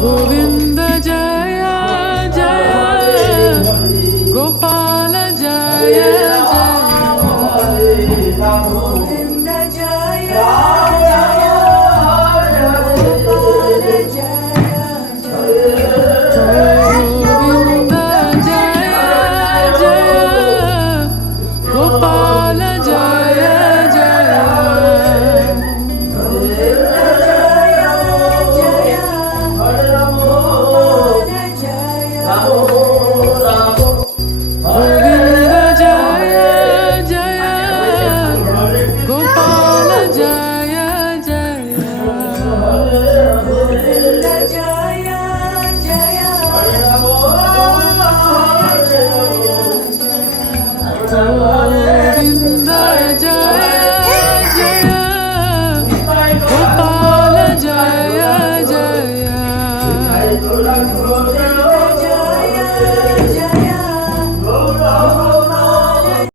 गोविंद जय जय गोपाल जय जय गोविंद जय जय गोपाल जय गोविंद जय जय गोपाल जय जय गोविंद जय जय गोपाल जय जय गोविंद जय जय गोविंद जय जय गोपाल जय जय